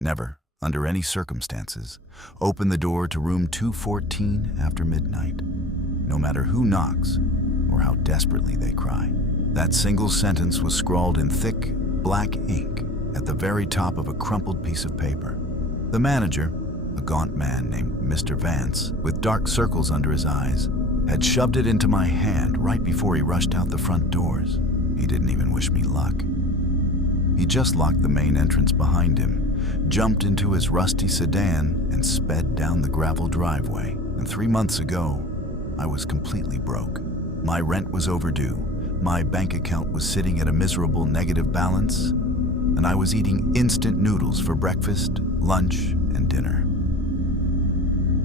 Never, under any circumstances, open the door to room 214 after midnight, no matter who knocks or how desperately they cry. That single sentence was scrawled in thick, black ink at the very top of a crumpled piece of paper. The manager, a gaunt man named Mr. Vance, with dark circles under his eyes, had shoved it into my hand right before he rushed out the front doors. He didn't even wish me luck. He just locked the main entrance behind him, jumped into his rusty sedan, and sped down the gravel driveway. And 3 months ago, I was completely broke. My rent was overdue, my bank account was sitting at a miserable negative balance, and I was eating instant noodles for breakfast, lunch, and dinner.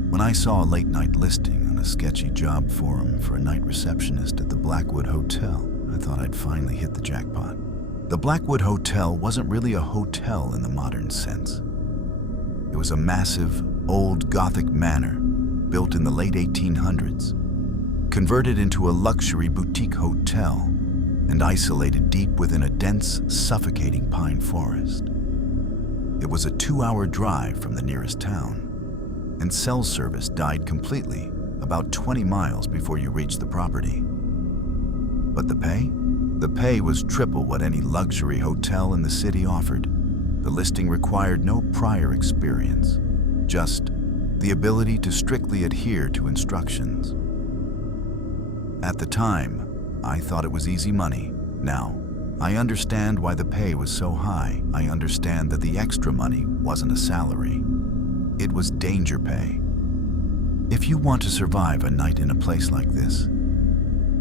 When I saw a late-night listing on a sketchy job forum for a night receptionist at the Blackwood Hotel, I thought I'd finally hit the jackpot. The Blackwood Hotel wasn't really a hotel in the modern sense. It was a massive, old Gothic manor built in the late 1800s, converted into a luxury boutique hotel and isolated deep within a dense, suffocating pine forest. It was a 2-hour drive from the nearest town, and cell service died completely about 20 miles before you reached the property. But the pay? The pay was triple what any luxury hotel in the city offered. The listing required no prior experience, just the ability to strictly adhere to instructions. At the time, I thought it was easy money. Now, I understand why the pay was so high. I understand that the extra money wasn't a salary. It was danger pay. If you want to survive a night in a place like this,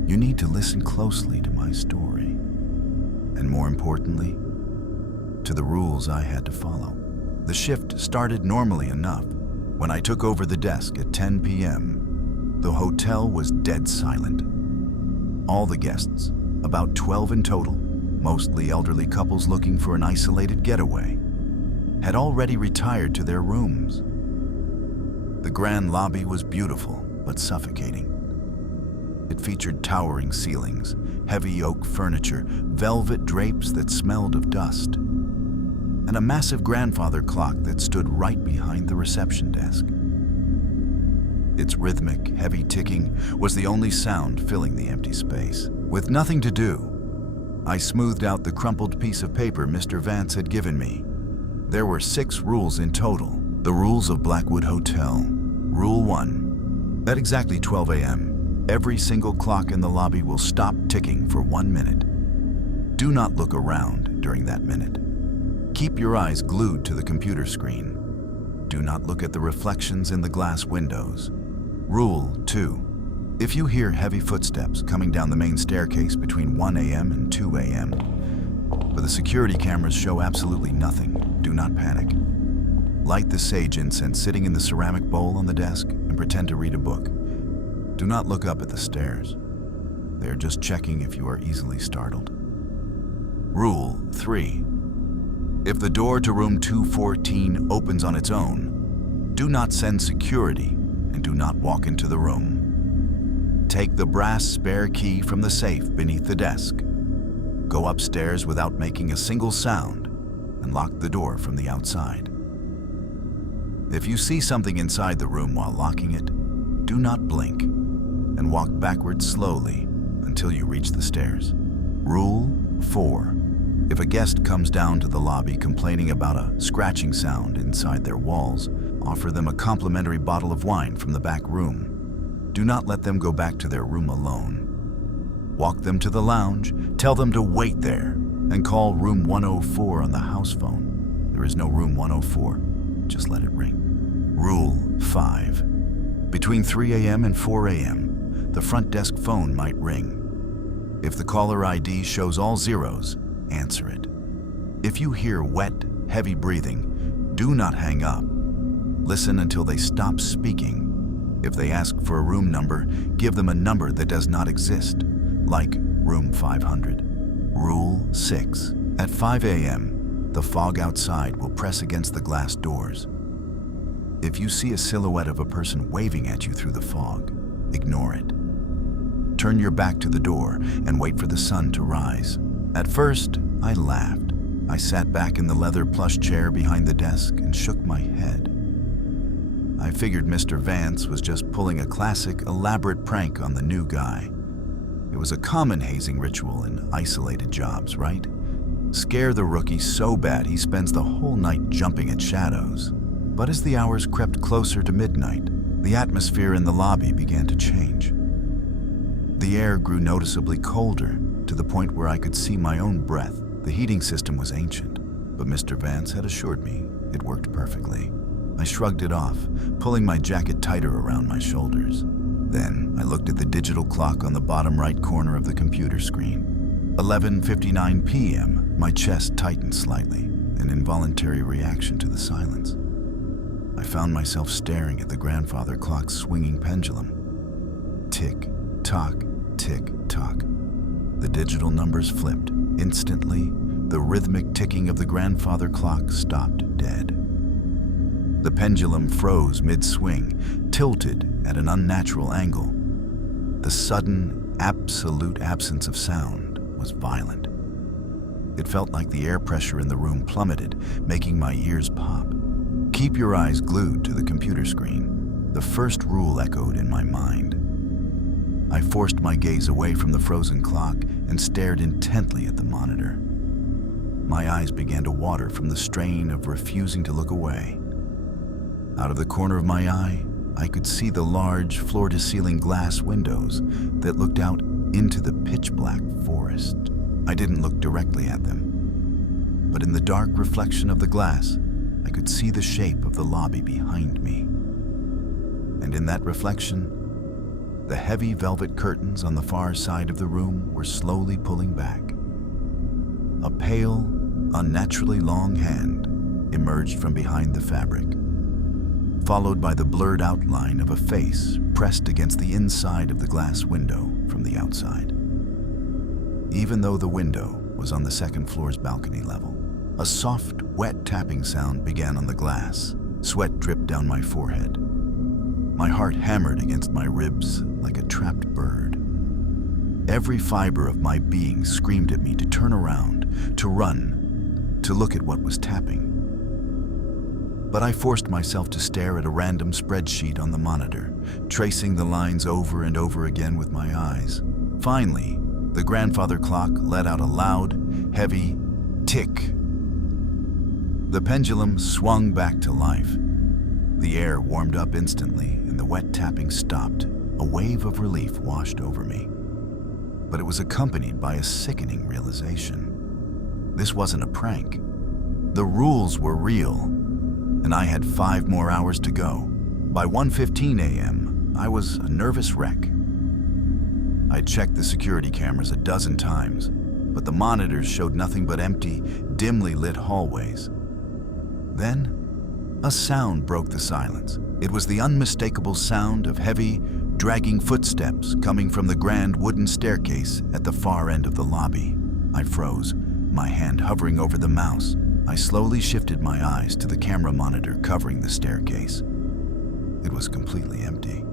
you need to listen closely to my story, and more importantly, to the rules I had to follow. The shift started normally enough. When I took over the desk at 10 p.m., the hotel was dead silent. All the guests, about 12 in total, mostly elderly couples looking for an isolated getaway, had already retired to their rooms. The grand lobby was beautiful but suffocating. It featured towering ceilings, heavy oak furniture, velvet drapes that smelled of dust, and a massive grandfather clock that stood right behind the reception desk. Its rhythmic, heavy ticking was the only sound filling the empty space. With nothing to do, I smoothed out the crumpled piece of paper Mr. Vance had given me. There were 6 rules in total. The rules of Blackwood Hotel. Rule 1. At exactly 12 a.m., every single clock in the lobby will stop ticking for 1 minute. Do not look around during that minute. Keep your eyes glued to the computer screen. Do not look at the reflections in the glass windows. Rule 2. If you hear heavy footsteps coming down the main staircase between 1 a.m. and 2 a.m., but the security cameras show absolutely nothing, do not panic. Light the sage incense sitting in the ceramic bowl on the desk and pretend to read a book. Do not look up at the stairs. They are just checking if you are easily startled. Rule 3. If the door to room 214 opens on its own, do not send security and do not walk into the room. Take the brass spare key from the safe beneath the desk. Go upstairs without making a single sound and lock the door from the outside. If you see something inside the room while locking it, do not blink and walk backwards slowly until you reach the stairs. Rule 4. If a guest comes down to the lobby complaining about a scratching sound inside their walls, offer them a complimentary bottle of wine from the back room. Do not let them go back to their room alone. Walk them to the lounge, tell them to wait there, and call room 104 on the house phone. There is no room 104, just let it ring. Rule 5. Between 3 a.m. and 4 a.m., the front desk phone might ring. If the caller ID shows all zeros, answer it. If you hear wet, heavy breathing, do not hang up. Listen until they stop speaking. If they ask for a room number, give them a number that does not exist, like room 500. Rule 6. At 5 a.m., the fog outside will press against the glass doors. If you see a silhouette of a person waving at you through the fog, ignore it. Turn your back to the door and wait for the sun to rise. At first, I laughed. I sat back in the leather plush chair behind the desk and shook my head. I figured Mr. Vance was just pulling a classic, elaborate prank on the new guy. It was a common hazing ritual in isolated jobs, right? Scare the rookie so bad he spends the whole night jumping at shadows. But as the hours crept closer to midnight, the atmosphere in the lobby began to change. The air grew noticeably colder, to the point where I could see my own breath. The heating system was ancient, but Mr. Vance had assured me it worked perfectly. I shrugged it off, pulling my jacket tighter around my shoulders. Then I looked at the digital clock on the bottom right corner of the computer screen. 11:59 p.m. My chest tightened slightly, an involuntary reaction to the silence. I found myself staring at the grandfather clock's swinging pendulum. Tick, tock, tick, tock. The digital numbers flipped. Instantly, the rhythmic ticking of the grandfather clock stopped dead. The pendulum froze mid-swing, tilted at an unnatural angle. The sudden, absolute absence of sound was violent. It felt like the air pressure in the room plummeted, making my ears pop. Keep your eyes glued to the computer screen. The first rule echoed in my mind. I forced my gaze away from the frozen clock and stared intently at the monitor. My eyes began to water from the strain of refusing to look away. Out of the corner of my eye, I could see the large floor-to-ceiling glass windows that looked out into the pitch-black forest. I didn't look directly at them, but in the dark reflection of the glass, I could see the shape of the lobby behind me. And in that reflection, the heavy velvet curtains on the far side of the room were slowly pulling back. A pale, unnaturally long hand emerged from behind the fabric, followed by the blurred outline of a face pressed against the inside of the glass window from the outside. Even though the window was on the second floor's balcony level, a soft, wet tapping sound began on the glass. Sweat dripped down my forehead. My heart hammered against my ribs like a trapped bird. Every fiber of my being screamed at me to turn around, to run, to look at what was tapping. But I forced myself to stare at a random spreadsheet on the monitor, tracing the lines over and over again with my eyes. Finally, the grandfather clock let out a loud, heavy tick. The pendulum swung back to life. The air warmed up instantly, and the wet tapping stopped. A wave of relief washed over me. But it was accompanied by a sickening realization. This wasn't a prank. The rules were real, and I had 5 more hours to go. By 1:15 a.m., I was a nervous wreck. I'd checked the security cameras a dozen times, but the monitors showed nothing but empty, dimly lit hallways. Then, a sound broke the silence. It was the unmistakable sound of heavy, dragging footsteps coming from the grand wooden staircase at the far end of the lobby. I froze, my hand hovering over the mouse. I slowly shifted my eyes to the camera monitor covering the staircase. It was completely empty.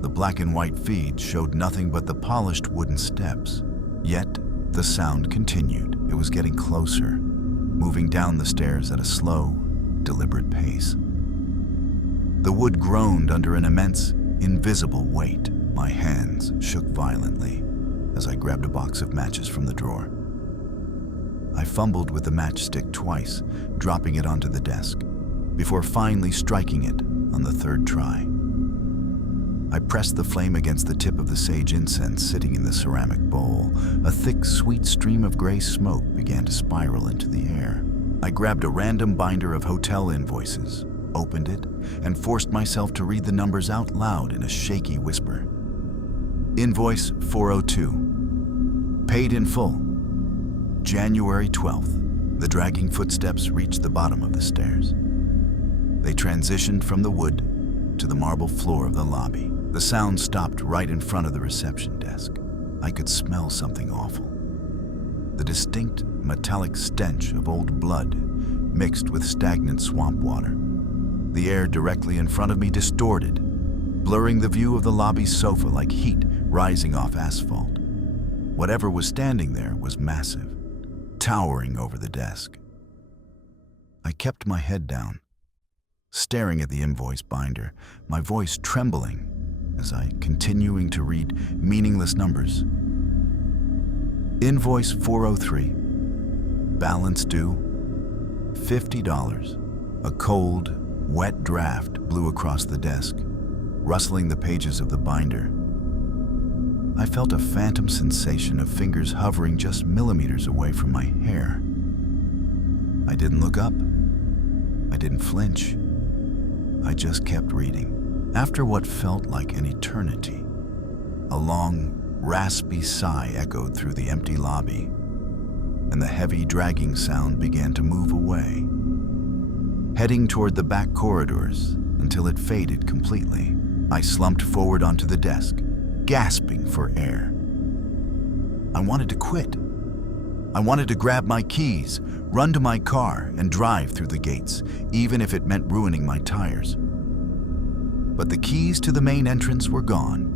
The black and white feed showed nothing but the polished wooden steps. Yet, the sound continued. It was getting closer, moving down the stairs at a slow, deliberate pace. The wood groaned under an immense, invisible weight. My hands shook violently as I grabbed a box of matches from the drawer. I fumbled with the matchstick twice, dropping it onto the desk, before finally striking it on the third try. I pressed the flame against the tip of the sage incense sitting in the ceramic bowl. A thick, sweet stream of gray smoke began to spiral into the air. I grabbed a random binder of hotel invoices, opened it, and forced myself to read the numbers out loud in a shaky whisper. Invoice 402. Paid in full. January 12th. The dragging footsteps reached the bottom of the stairs. They transitioned from the wood to the marble floor of the lobby. The sound stopped right in front of the reception desk. I could smell something awful. The distinct metallic stench of old blood mixed with stagnant swamp water. The air directly in front of me distorted, blurring the view of the lobby's sofa like heat rising off asphalt. Whatever was standing there was massive. towering over the desk. I kept my head down, staring at the invoice binder, my voice trembling as I continuing to read meaningless numbers. Invoice 403, balance due, $50. A cold, wet draft blew across the desk, rustling the pages of the binder. I felt a phantom sensation of fingers hovering just millimeters away from my hair. I didn't look up. I didn't flinch. I just kept reading. After what felt like an eternity, a long, raspy sigh echoed through the empty lobby, and the heavy dragging sound began to move away, heading toward the back corridors until it faded completely. I slumped forward onto the desk, gasping for air. I wanted to quit. I wanted to grab my keys, run to my car, and drive through the gates, even if it meant ruining my tires. But the keys to the main entrance were gone.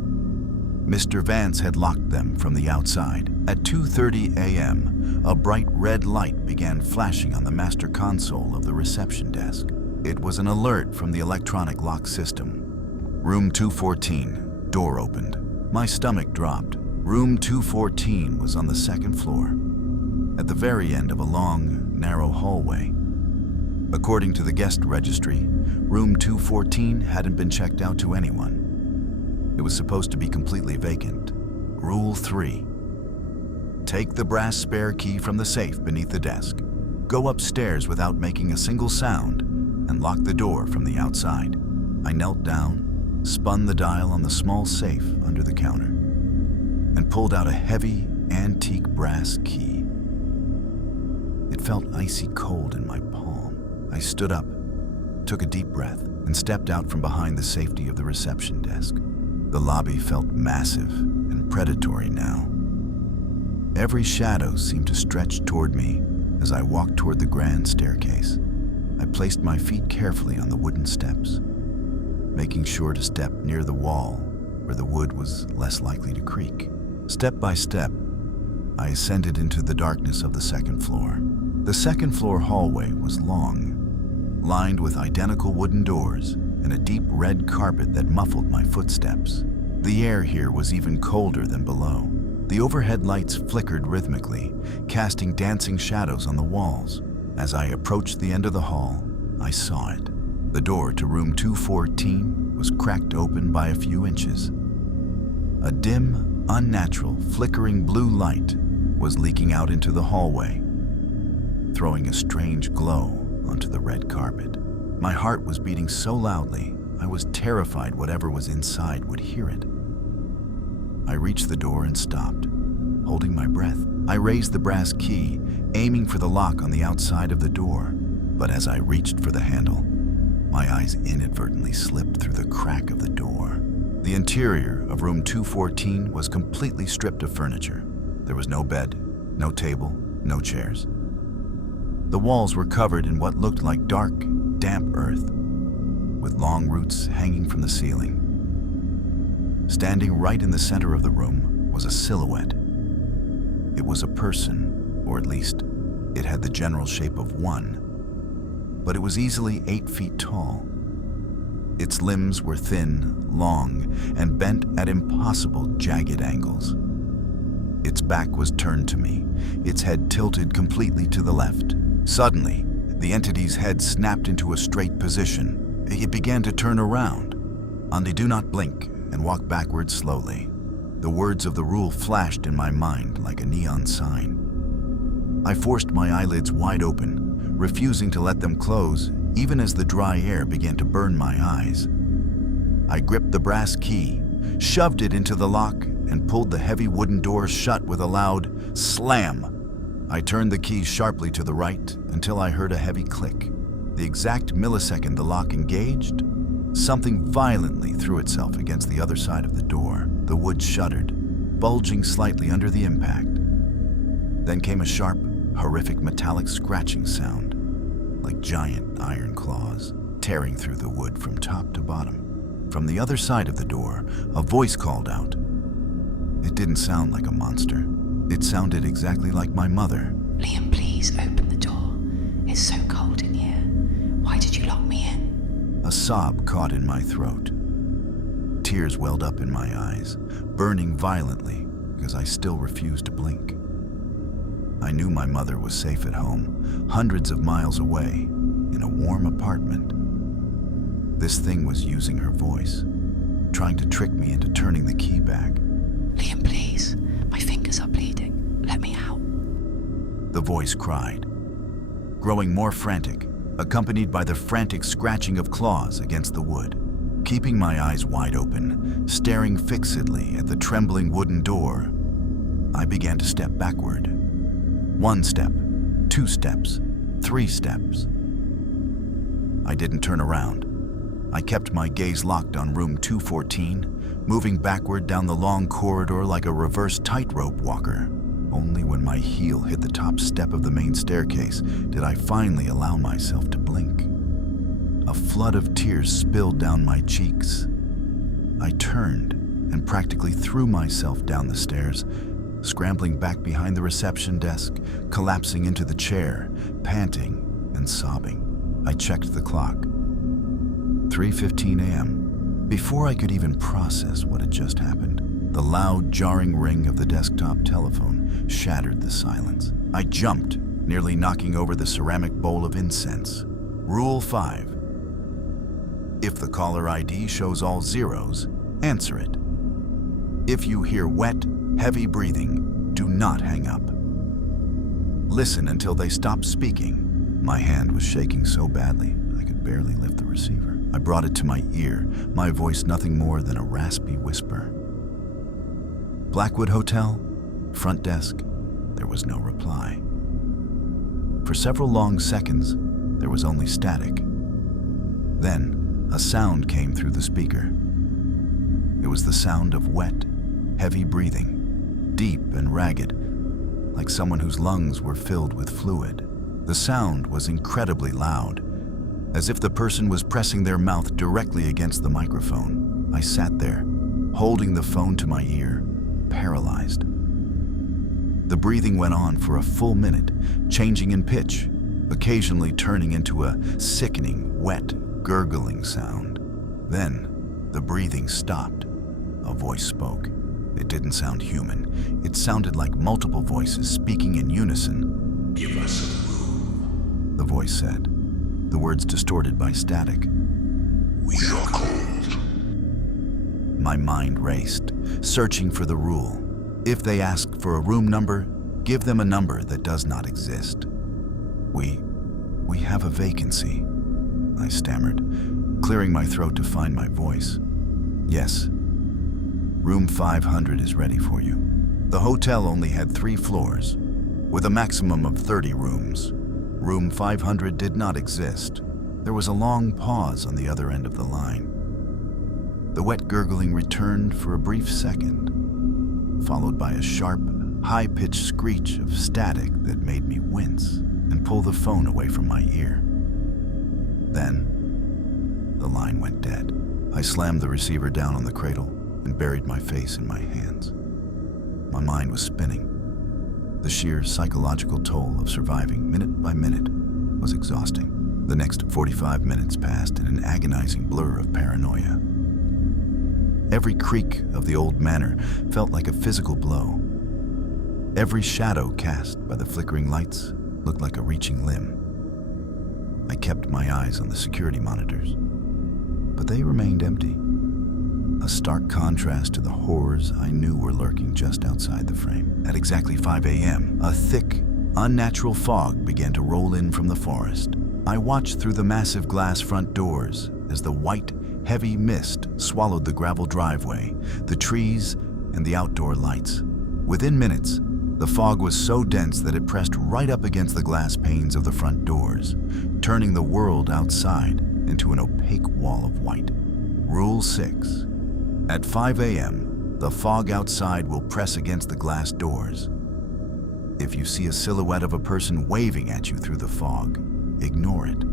Mr. Vance had locked them from the outside. At 2:30 a.m., a bright red light began flashing on the master console of the reception desk. It was an alert from the electronic lock system. Room 214, door opened. My stomach dropped. Room 214 was on the second floor, at the very end of a long, narrow hallway. According to the guest registry, room 214 hadn't been checked out to anyone. It was supposed to be completely vacant. Rule 3. Take the brass spare key from the safe beneath the desk. Go upstairs without making a single sound and lock the door from the outside. I knelt down, spun the dial on the small safe under the counter, and pulled out a heavy, antique brass key. It felt icy cold in my palm. I stood up, took a deep breath, and stepped out from behind the safety of the reception desk. The lobby felt massive and predatory now. Every shadow seemed to stretch toward me as I walked toward the grand staircase. I placed my feet carefully on the wooden steps, making sure to step near the wall where the wood was less likely to creak. Step by step, I ascended into the darkness of the second floor. The second floor hallway was long, lined with identical wooden doors and a deep red carpet that muffled my footsteps. The air here was even colder than below. The overhead lights flickered rhythmically, casting dancing shadows on the walls. As I approached the end of the hall, I saw it. The door to room 214 was cracked open by a few inches. A dim, unnatural, flickering blue light was leaking out into the hallway, throwing a strange glow onto the red carpet. My heart was beating so loudly, I was terrified whatever was inside would hear it. I reached the door and stopped, holding my breath. I raised the brass key, aiming for the lock on the outside of the door, but as I reached for the handle, my eyes inadvertently slipped through the crack of the door. The interior of room 214 was completely stripped of furniture. There was no bed, no table, no chairs. The walls were covered in what looked like dark, damp earth, with long roots hanging from the ceiling. Standing right in the center of the room was a silhouette. It was a person, or at least, it had the general shape of one, but it was easily 8 feet tall. Its limbs were thin, long, and bent at impossible, jagged angles. Its back was turned to me, its head tilted completely to the left. Suddenly, the entity's head snapped into a straight position. It began to turn around. "Andy, do not blink," and walk backwards slowly. The words of the rule flashed in my mind like a neon sign. I forced my eyelids wide open, refusing to let them close, even as the dry air began to burn my eyes. I gripped the brass key, shoved it into the lock, and pulled the heavy wooden door shut with a loud slam. I turned the key sharply to the right until I heard a heavy click. The exact millisecond the lock engaged, something violently threw itself against the other side of the door. The wood shuddered, bulging slightly under the impact. Then came a sharp, horrific metallic scratching sound, like giant iron claws tearing through the wood from top to bottom. From the other side of the door, a voice called out. It didn't sound like a monster. It sounded exactly like my mother, Liam, please open the door. It's so cold in here. Why did you lock me in? A sob caught in my throat. Tears welled up in my eyes, burning violently because I still refused to blink. I knew my mother was safe at home, hundreds of miles away, in a warm apartment. This thing was using her voice, trying to trick me into turning the key back. Liam, please. My fingers are bleeding. Let me out. The voice cried, growing more frantic, accompanied by the frantic scratching of claws against the wood. Keeping my eyes wide open, staring fixedly at the trembling wooden door, I began to step backward. 1 step, 2 steps, 3 steps. I didn't turn around. I kept my gaze locked on room 214, moving backward down the long corridor like a reverse tightrope walker. Only when my heel hit the top step of the main staircase did I finally allow myself to blink. A flood of tears spilled down my cheeks. I turned and practically threw myself down the stairs, scrambling back behind the reception desk, collapsing into the chair, panting and sobbing. I checked the clock. 3:15 a.m. Before I could even process what had just happened, the loud, jarring ring of the desktop telephone shattered the silence. I jumped, nearly knocking over the ceramic bowl of incense. Rule 5. If the caller ID shows all zeros, answer it. If you hear wet, heavy breathing, do not hang up. Listen until they stop speaking. My hand was shaking so badly I could barely lift the receiver. I brought it to my ear, my voice nothing more than a raspy whisper. Blackwood Hotel, front desk. There was no reply. For several long seconds, there was only static. Then, a sound came through the speaker. It was the sound of wet, heavy breathing, deep and ragged, like someone whose lungs were filled with fluid. The sound was incredibly loud, as if the person was pressing their mouth directly against the microphone. I sat there, holding the phone to my ear, paralyzed. The breathing went on for a full minute, changing in pitch, occasionally turning into a sickening, wet, gurgling sound. Then, the breathing stopped. A voice spoke. It didn't sound human. It sounded like multiple voices speaking in unison. Give us a room. The voice said, the words distorted by static. We are cold. My mind raced, searching for the rule. If they ask for a room number, give them a number that does not exist. We have a vacancy, I stammered, clearing my throat to find my voice. Yes, room 500 is ready for you. The hotel only had 3 floors, with a maximum of 30 rooms. Room 500 did not exist. There was a long pause on the other end of the line. The wet gurgling returned for a brief second, followed by a sharp, high-pitched screech of static that made me wince and pull the phone away from my ear. Then, the line went dead. I slammed the receiver down on the cradle and buried my face in my hands. My mind was spinning. The sheer psychological toll of surviving minute by minute was exhausting. The next 45 minutes passed in an agonizing blur of paranoia. Every creak of the old manor felt like a physical blow. Every shadow cast by the flickering lights looked like a reaching limb. I kept my eyes on the security monitors, but they remained empty. A stark contrast to the horrors I knew were lurking just outside the frame. At exactly 5 a.m., a thick, unnatural fog began to roll in from the forest. I watched through the massive glass front doors as the white, heavy mist swallowed the gravel driveway, the trees, and the outdoor lights. Within minutes, the fog was so dense that it pressed right up against the glass panes of the front doors, turning the world outside into an opaque wall of white. Rule 6. At 5 a.m., the fog outside will press against the glass doors. If you see a silhouette of a person waving at you through the fog, ignore it.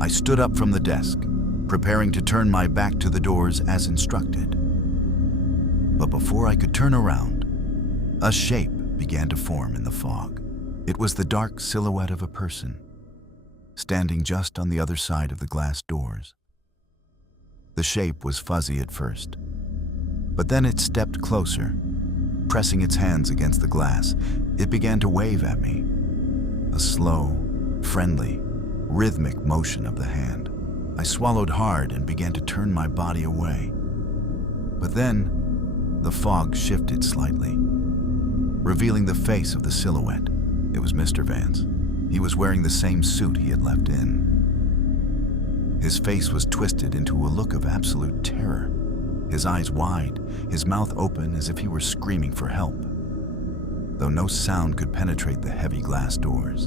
I stood up from the desk, preparing to turn my back to the doors as instructed. But before I could turn around, a shape began to form in the fog. It was the dark silhouette of a person, standing just on the other side of the glass doors. The shape was fuzzy at first, but then it stepped closer. Pressing its hands against the glass, it began to wave at me. A slow, friendly, rhythmic motion of the hand. I swallowed hard and began to turn my body away. But then, the fog shifted slightly, revealing the face of the silhouette. It was Mr. Vance. He was wearing the same suit he had left in. His face was twisted into a look of absolute terror, his eyes wide, his mouth open as if he were screaming for help, though no sound could penetrate the heavy glass doors.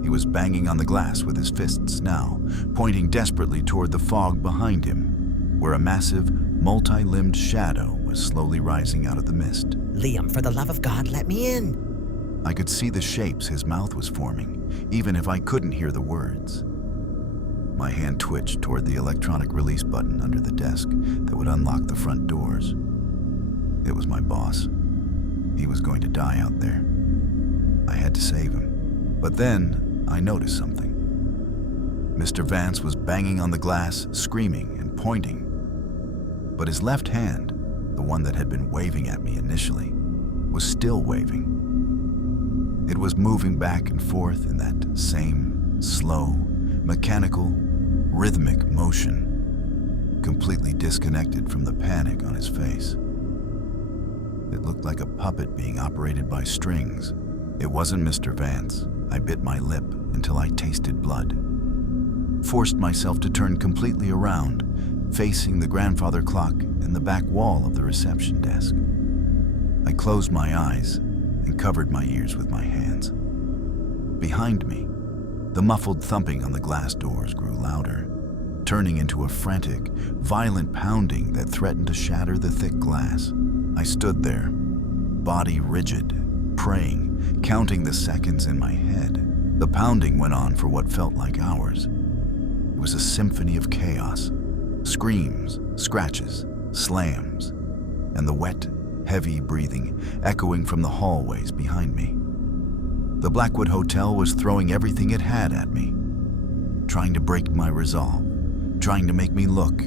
He was banging on the glass with his fists now, pointing desperately toward the fog behind him, where a massive, multi-limbed shadow was slowly rising out of the mist. Liam, for the love of God, let me in. I could see the shapes his mouth was forming, even if I couldn't hear the words. My hand twitched toward the electronic release button under the desk that would unlock the front doors. It was my boss. He was going to die out there. I had to save him. But then I noticed something. Mr. Vance was banging on the glass, screaming and pointing. But his left hand, the one that had been waving at me initially, was still waving. It was moving back and forth in that same slow, mechanical, rhythmic motion, completely disconnected from the panic on his face. It looked like a puppet being operated by strings. It wasn't Mr. Vance. I bit my lip until I tasted blood. Forced myself to turn completely around, facing the grandfather clock in the back wall of the reception desk. I closed my eyes and covered my ears with my hands. Behind me, the muffled thumping on the glass doors grew louder, turning into a frantic, violent pounding that threatened to shatter the thick glass. I stood there, body rigid, praying, counting the seconds in my head. The pounding went on for what felt like hours. It was a symphony of chaos, screams, scratches, slams, and the wet, heavy breathing echoing from the hallways behind me. The Blackwood Hotel was throwing everything it had at me, trying to break my resolve, trying to make me look,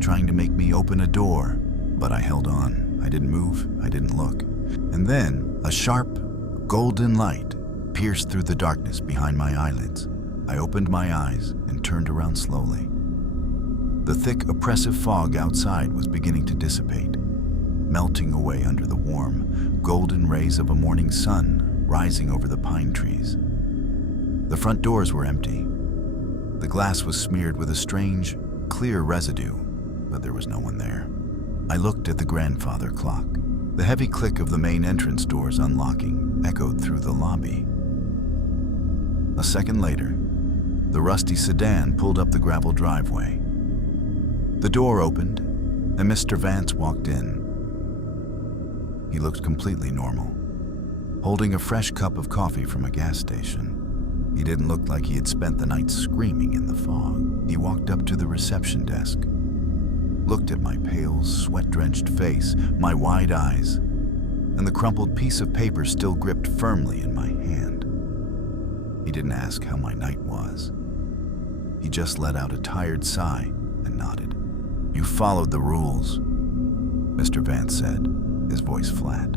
trying to make me open a door, but I held on. I didn't move, I didn't look. And then a sharp, golden light pierced through the darkness behind my eyelids. I opened my eyes and turned around slowly. The thick, oppressive fog outside was beginning to dissipate, melting away under the warm, golden rays of a morning sun rising over the pine trees. The front doors were empty. The glass was smeared with a strange, clear residue, but there was no one there. I looked at the grandfather clock. The heavy click of the main entrance doors unlocking echoed through the lobby. A second later, the rusty sedan pulled up the gravel driveway. The door opened, and Mr. Vance walked in. He looked completely normal, holding a fresh cup of coffee from a gas station. He didn't look like he had spent the night screaming in the fog. He walked up to the reception desk, looked at my pale, sweat-drenched face, my wide eyes, and the crumpled piece of paper still gripped firmly in my hand. He didn't ask how my night was. He just let out a tired sigh and nodded. "You followed the rules," Mr. Vance said, his voice flat.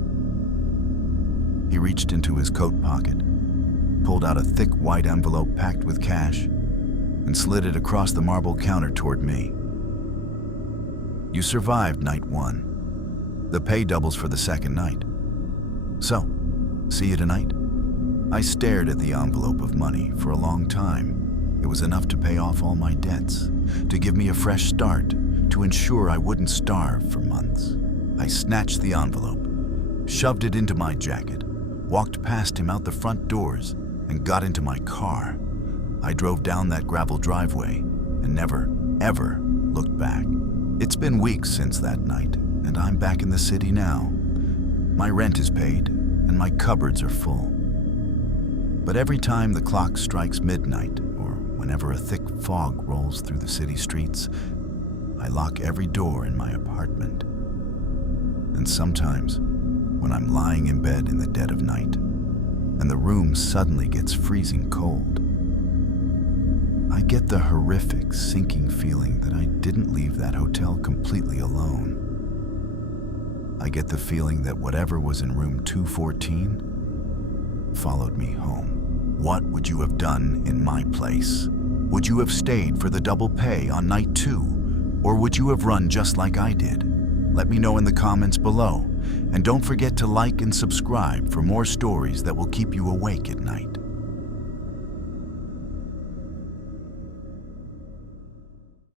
He reached into his coat pocket, pulled out a thick white envelope packed with cash, and slid it across the marble counter toward me. "You survived night 1. The pay doubles for the second night. So, see you tonight?" I stared at the envelope of money for a long time. It was enough to pay off all my debts, to give me a fresh start, to ensure I wouldn't starve for months. I snatched the envelope, shoved it into my jacket, walked past him out the front doors, and got into my car. I drove down that gravel driveway and never, ever looked back. It's been weeks since that night, and I'm back in the city now. My rent is paid, and my cupboards are full. But every time the clock strikes midnight, or whenever a thick fog rolls through the city streets, I lock every door in my apartment. And sometimes, when I'm lying in bed in the dead of night, and the room suddenly gets freezing cold. I get the horrific, sinking feeling that I didn't leave that hotel completely alone. I get the feeling that whatever was in room 214 followed me home. What would you have done in my place? Would you have stayed for the double pay on night 2, or would you have run just like I did? Let me know in the comments below, and don't forget to like and subscribe for more stories that will keep you awake at night.